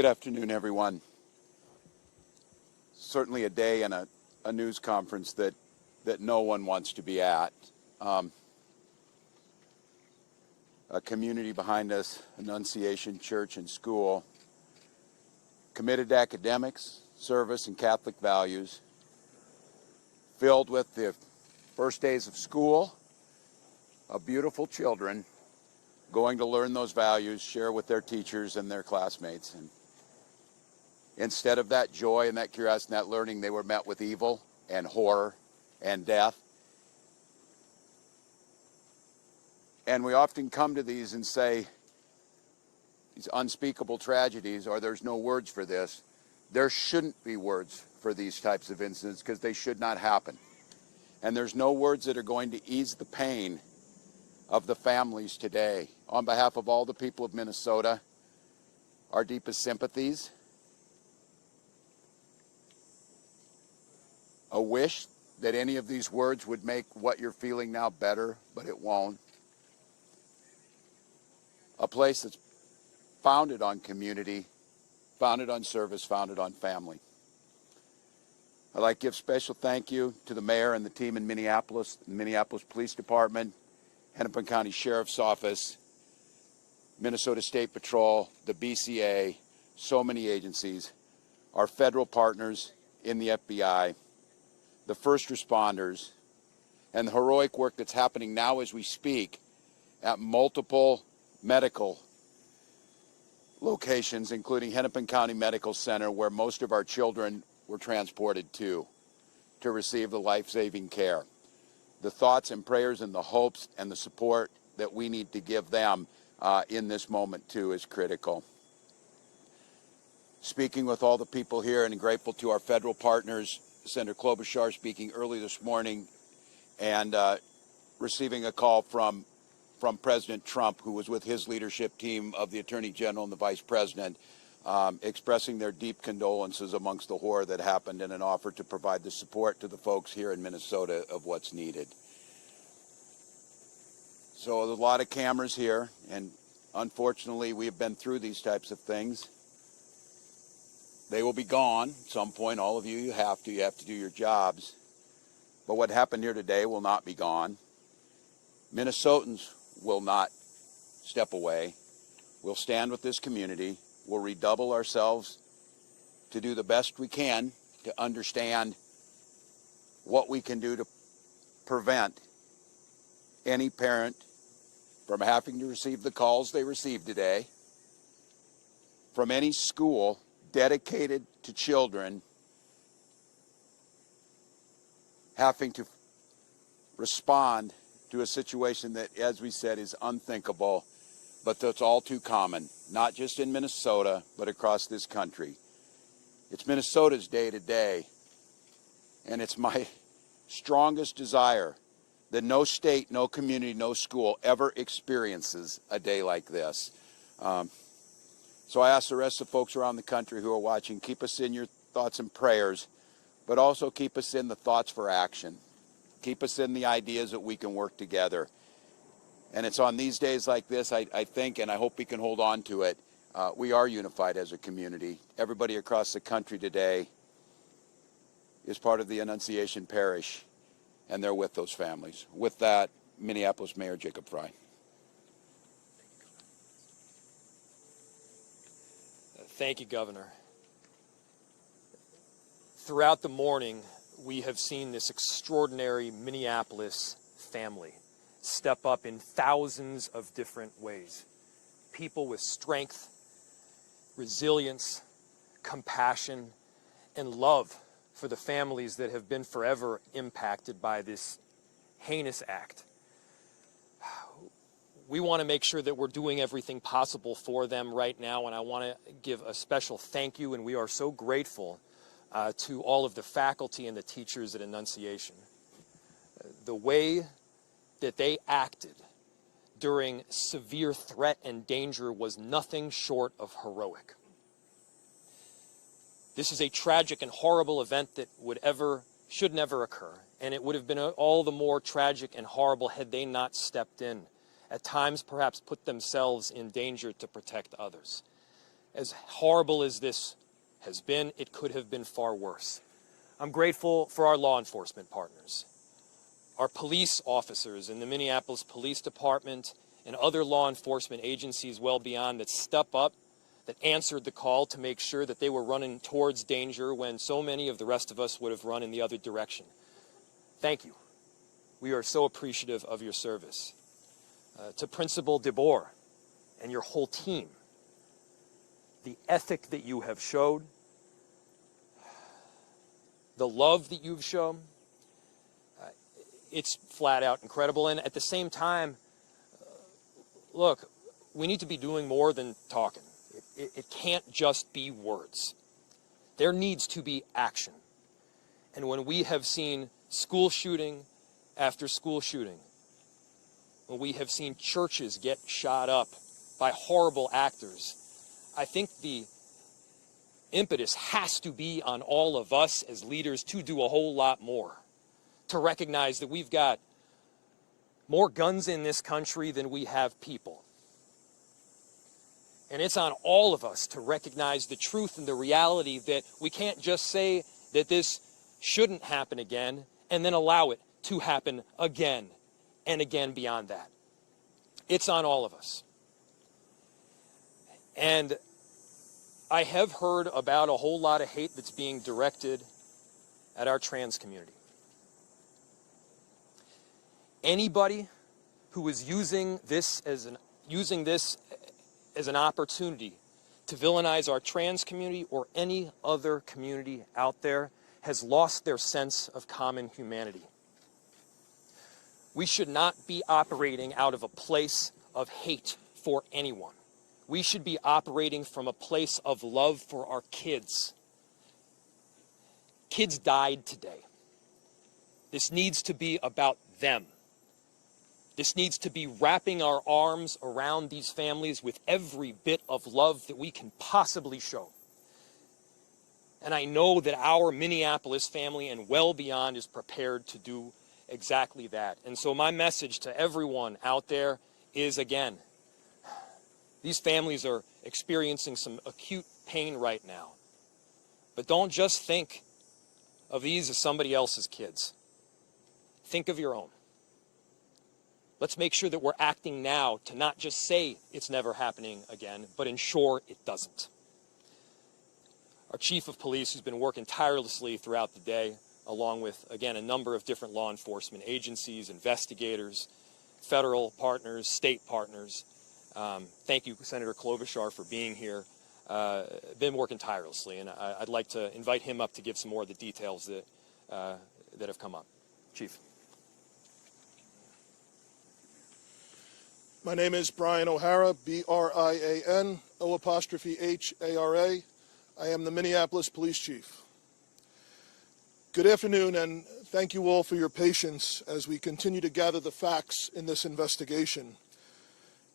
Good afternoon, everyone. Certainly a day and a news conference that no one wants to be at. A community behind us, Annunciation Church and School, committed to academics, service, and Catholic values, filled with the first days of school of beautiful children going to learn those values, share with their teachers and their classmates. And instead of that joy and that curiosity and that learning, they were met with evil and horror and death. And we often come to these and say, these unspeakable tragedies, or there's no words for this. There shouldn't be words for these types of incidents because they should not happen. And there's no words that are going to ease the pain of the families today. On behalf of all the people of Minnesota, our deepest sympathies. A wish that any of these words would make what you're feeling now better, but it won't. A place that's founded on community, founded on service, founded on family. I'd like to give special thank you to the mayor and the team in Minneapolis, the Minneapolis Police Department, Hennepin County Sheriff's Office, Minnesota State Patrol, the BCA, so many agencies, our federal partners in the FBI, the first responders, and the heroic work that's happening now as we speak at multiple medical locations, including Hennepin County Medical Center, where most of our children were transported to receive the life-saving care. The thoughts and prayers and the hopes and the support that we need to give them in this moment too is critical. Speaking with all the people here and grateful to our federal partners, Senator Klobuchar speaking early this morning and receiving a call from President Trump, who was with his leadership team of the Attorney General and the Vice President, expressing their deep condolences amongst the horror that happened and an offer to provide the support to the folks here in Minnesota of what's needed. So there's a lot of cameras here, and unfortunately we have been through these types of things. They will be gone at some point. All of you have to do your jobs. But what happened here today will not be gone. Minnesotans will not step away. We'll stand with this community. We'll redouble ourselves to do the best we can to understand what we can do to prevent any parent from having to receive the calls they received today, from any school dedicated to children having to respond to a situation that, as we said, is unthinkable, but that's all too common, not just in Minnesota, but across this country. It's Minnesota's day today, and it's my strongest desire that no state, no community, no school ever experiences a day like this. So I ask the rest of the folks around the country who are watching, keep us in your thoughts and prayers, but also keep us in the thoughts for action. Keep us in the ideas that we can work together. And it's on these days like this, I think, and I hope we can hold on to it, we are unified as a community. Everybody across the country today is part of the Annunciation Parish, and they're with those families. With that, Minneapolis Mayor Jacob Frey. Thank you, Governor. Throughout the morning, we have seen this extraordinary Minneapolis family step up in thousands of different ways. People with strength, resilience, compassion, and love for the families that have been forever impacted by this heinous act. We want to make sure that we're doing everything possible for them right now, and I want to give a special thank you, and we are so grateful to all of the faculty and the teachers at Annunciation. The way that they acted during severe threat and danger was nothing short of heroic. This is a tragic and horrible event that should never occur, and it would have been all the more tragic and horrible had they not stepped in, at times perhaps put themselves in danger to protect others. As horrible as this has been, it could have been far worse. I'm grateful for our law enforcement partners, our police officers in the Minneapolis Police Department and other law enforcement agencies well beyond that step up, that answered the call to make sure that they were running towards danger when so many of the rest of us would have run in the other direction. Thank you. We are so appreciative of your service. To Principal DeBoer and your whole team, the ethic that you have showed, the love that you've shown, it's flat out incredible. And at the same time, look, we need to be doing more than talking. It can't just be words. There needs to be action. And when we have seen school shooting after school shooting, when we have seen churches get shot up by horrible actors, I think the impetus has to be on all of us as leaders to do a whole lot more, to recognize that we've got more guns in this country than we have people. And it's on all of us to recognize the truth and the reality that we can't just say that this shouldn't happen again and then allow it to happen again and again beyond that. It's on all of us. And I have heard about a whole lot of hate that's being directed at our trans community. Anybody who is using this as an opportunity to villainize our trans community or any other community out there has lost their sense of common humanity. We should not be operating out of a place of hate for anyone. We should be operating from a place of love for our kids. Kids died today. This needs to be about them. This needs to be wrapping our arms around these families with every bit of love that we can possibly show. And I know that our Minneapolis family and well beyond is prepared to do exactly that. And so my message to everyone out there is, again, these families are experiencing some acute pain right now. But don't just think of these as somebody else's kids. Think of your own. Let's make sure that we're acting now to not just say it's never happening again, but ensure it doesn't. Our chief of police, who's been working tirelessly throughout the day, along with, again, a number of different law enforcement agencies, investigators, federal partners, state partners. Thank you, Senator Klobuchar, for being here. Been working tirelessly, and I'd like to invite him up to give some more of the details that have come up. Chief. My name is Brian O'Hara, B-R-I-A-N, O''H-A-R-A. I am the Minneapolis Police Chief. Good afternoon, and thank you all for your patience as we continue to gather the facts in this investigation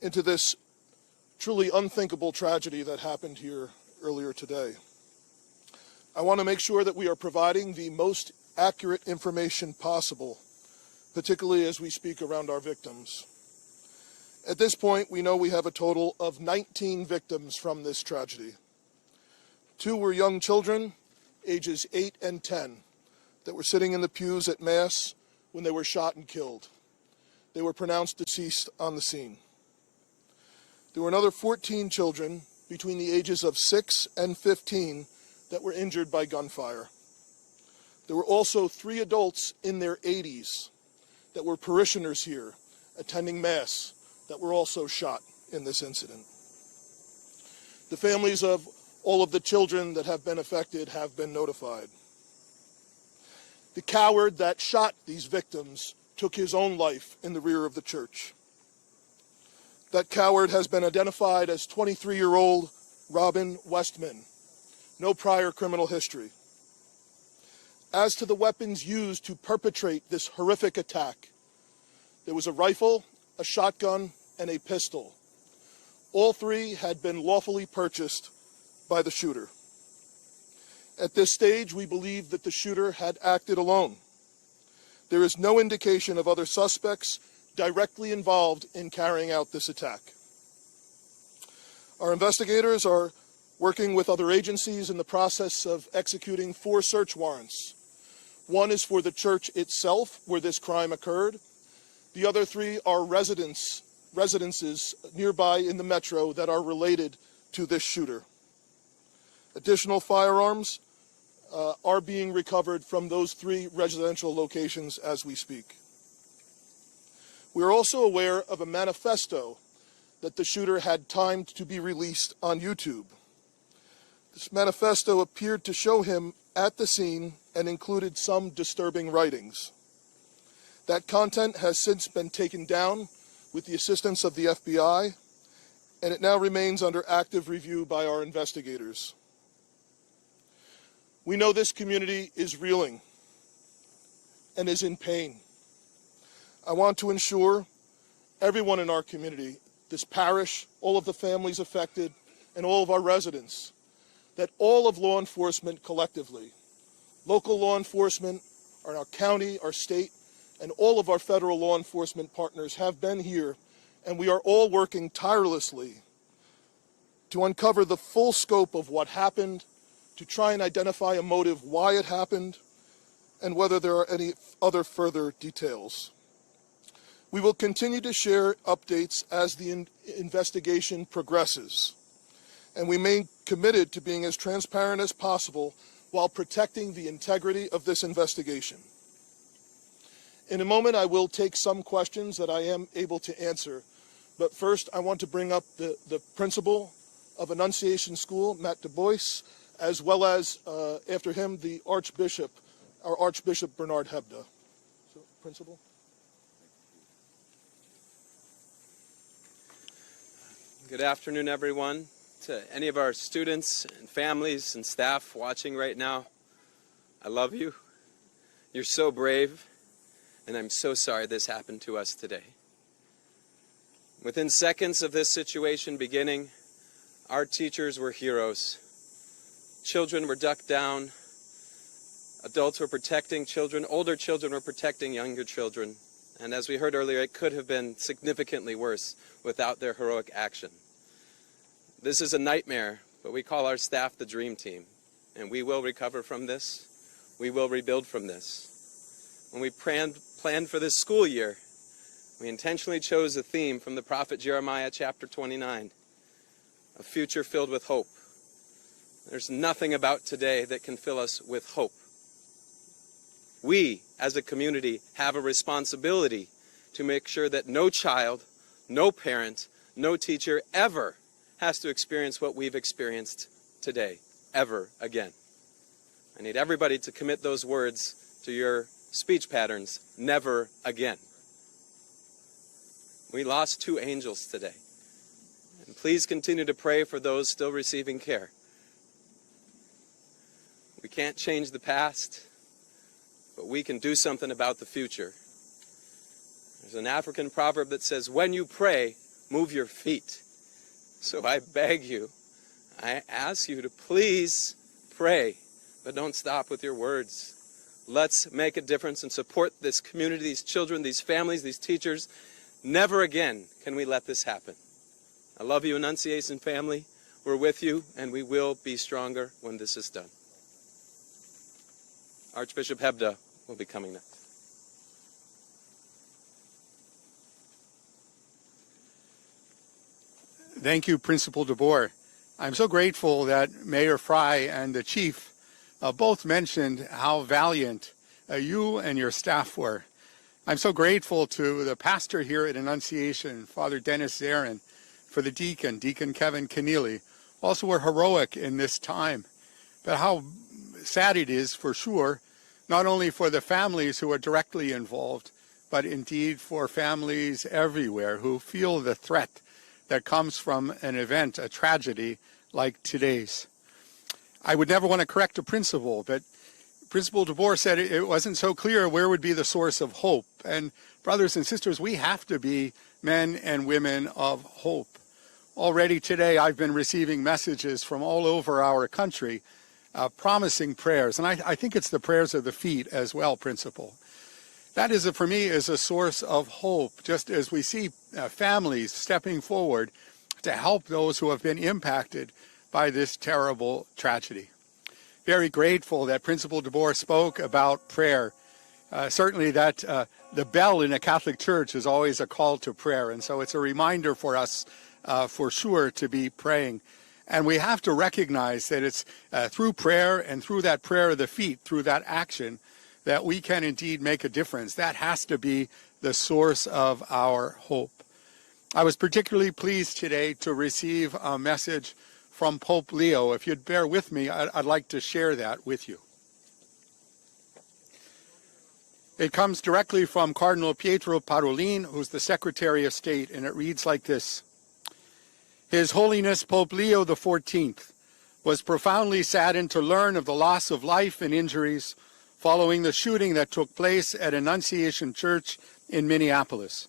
into this truly unthinkable tragedy that happened here earlier today. I want to make sure that we are providing the most accurate information possible, particularly as we speak around our victims. At this point, we know we have a total of 19 victims from this tragedy. 2 were young children, ages 8 and 10, that were sitting in the pews at Mass when they were shot and killed. They were pronounced deceased on the scene. There were another 14 children between the ages of 6 and 15 that were injured by gunfire. There were also 3 adults in their 80s that were parishioners here attending Mass that were also shot in this incident. The families of all of the children that have been affected have been notified. The coward that shot these victims took his own life in the rear of the church. That coward has been identified as 23-year-old Robin Westman, no prior criminal history. As to the weapons used to perpetrate this horrific attack, there was a rifle, a shotgun, and a pistol. All 3 had been lawfully purchased by the shooter. At this stage, we believe that the shooter had acted alone. There is no indication of other suspects directly involved in carrying out this attack. Our investigators are working with other agencies in the process of executing 4 search warrants. One is for the church itself, where this crime occurred. The other 3 are residences nearby in the metro that are related to this shooter. Additional firearms are being recovered from those 3 residential locations as we speak. We are also aware of a manifesto that the shooter had timed to be released on YouTube. This manifesto appeared to show him at the scene and included some disturbing writings. That content has since been taken down with the assistance of the FBI, and it now remains under active review by our investigators. We know this community is reeling and is in pain. I want to ensure everyone in our community, this parish, all of the families affected, and all of our residents, that all of law enforcement collectively, local law enforcement, our county, our state, and all of our federal law enforcement partners have been here, and we are all working tirelessly to uncover the full scope of what happened, to try and identify a motive why it happened, and whether there are any other further details. We will continue to share updates as the investigation progresses, and we remain committed to being as transparent as possible while protecting the integrity of this investigation. In a moment, I will take some questions that I am able to answer, but first I want to bring up the principal of Annunciation School, Matt Du Bois, as well as, after him, the Archbishop, our Archbishop Bernard Hebda. So, Principal. Good afternoon, everyone. To any of our students and families and staff watching right now, I love you. You're so brave, and I'm so sorry this happened to us today. Within seconds of this situation beginning, our teachers were heroes. Children were ducked down. Adults were protecting children. Older children were protecting younger children. And as we heard earlier, it could have been significantly worse without their heroic action. This is a nightmare, but we call our staff the dream team, and we will recover from this. We will rebuild from this. When we planned for this school year, we intentionally chose a theme from the prophet Jeremiah chapter 29, a future filled with hope. There's nothing about today that can fill us with hope. We, as a community, have a responsibility to make sure that no child, no parent, no teacher ever has to experience what we've experienced today, ever again. I need everybody to commit those words to your speech patterns, never again. We lost 2 angels today. And please continue to pray for those still receiving care. We can't change the past, but we can do something about the future. There's an African proverb that says, when you pray, move your feet. So I beg you, I ask you to please pray, but don't stop with your words. Let's make a difference and support this community, these children, these families, these teachers. Never again can we let this happen. I love you, Annunciation family. We're with you, and we will be stronger when this is done. Archbishop Hebda will be coming next. Thank you, Principal DeBoer. I'm so grateful that Mayor Frey and the Chief both mentioned how valiant you and your staff were. I'm so grateful to the pastor here at Annunciation, Father Dennis Zarin, for the deacon, Deacon Kevin Keneally. Also were heroic in this time. But how sad it is, for sure, not only for the families who are directly involved, but indeed for families everywhere who feel the threat that comes from an event, a tragedy like today's. I would never want to correct a principal, but Principal DeBoer said it wasn't so clear where would be the source of hope. And brothers and sisters, we have to be men and women of hope. Already today, I've been receiving messages from all over our country promising prayers. And I think it's the prayers of the feet as well, Principal. That is, for me, is a source of hope, just as we see families stepping forward to help those who have been impacted by this terrible tragedy. Very grateful that Principal DeBoer spoke about prayer. Certainly that the bell in a Catholic church is always a call to prayer, and so it's a reminder for us for sure to be praying. And we have to recognize that it's through prayer and through that prayer of the feet, through that action, that we can indeed make a difference. That has to be the source of our hope. I was particularly pleased today to receive a message from Pope Leo. If you'd bear with me, I'd like to share that with you. It comes directly from Cardinal Pietro Parolin, who's the Secretary of State, and it reads like this. His Holiness Pope Leo XIV was profoundly saddened to learn of the loss of life and injuries following the shooting that took place at Annunciation Church in Minneapolis.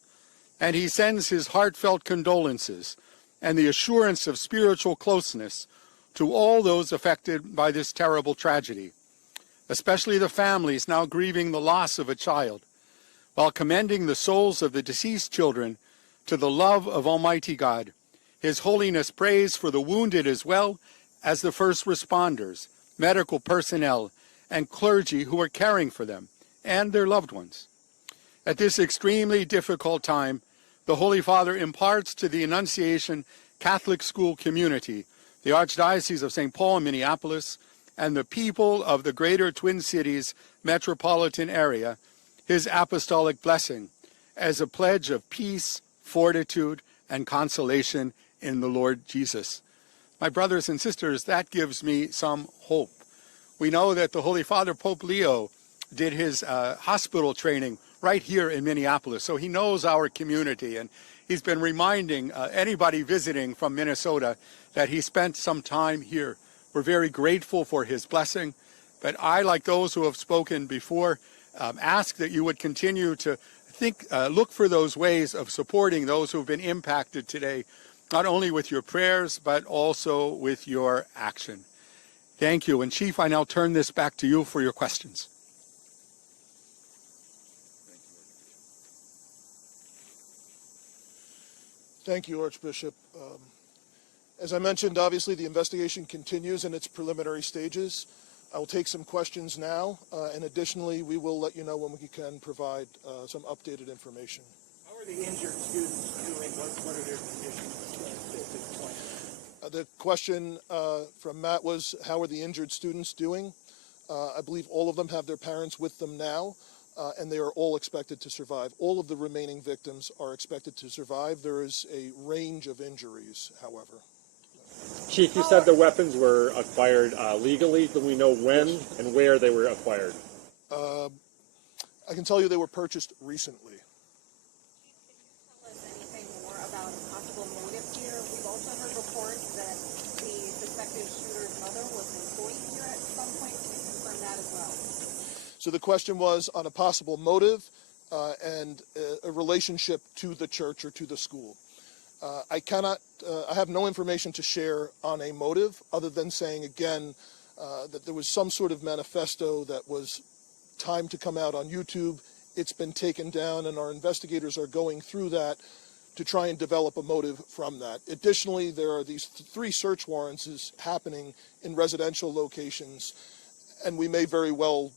And he sends his heartfelt condolences and the assurance of spiritual closeness to all those affected by this terrible tragedy, especially the families now grieving the loss of a child, while commending the souls of the deceased children to the love of Almighty God. His Holiness prays for the wounded as well as the first responders, medical personnel, and clergy who are caring for them and their loved ones. At this extremely difficult time, the Holy Father imparts to the Annunciation Catholic School community, the Archdiocese of St. Paul and Minneapolis, and the people of the greater Twin Cities metropolitan area, his apostolic blessing as a pledge of peace, fortitude, and consolation in the Lord Jesus. My brothers and sisters, that gives me some hope. We know that the Holy Father, Pope Leo, did his hospital training right here in Minneapolis, so he knows our community, and he's been reminding anybody visiting from Minnesota that he spent some time here. We're very grateful for his blessing, but I, like those who have spoken before, ask that you would continue to look for those ways of supporting those who have been impacted today, not only with your prayers, but also with your action. Thank you. And Chief, I now turn this back to you for your questions. Thank you, Archbishop. As I mentioned, obviously the investigation continues in its preliminary stages. I will take some questions now, and additionally, we will let you know when we can provide some updated information. How are the injured students doing? What are their conditions at this point? The question from Matt was, how are the injured students doing? I believe all of them have their parents with them now, and they are all expected to survive. All of the remaining victims are expected to survive. There is a range of injuries, however. Chief, you said the weapons were acquired legally. Do we know when and where they were acquired? I can tell you they were purchased recently. Can you tell us anything more about possible motive here? We've also heard reports that the suspected shooter's mother was employed here at some point. Can you confirm that as well? So the question was on a possible motive and a relationship to the church or to the school. I have no information to share on a motive other than saying again that there was some sort of manifesto that was timed to come out on YouTube. It's been taken down, and our investigators are going through that to try and develop a motive from that. Additionally, there are these 3 search warrants happening in residential locations, and we may very well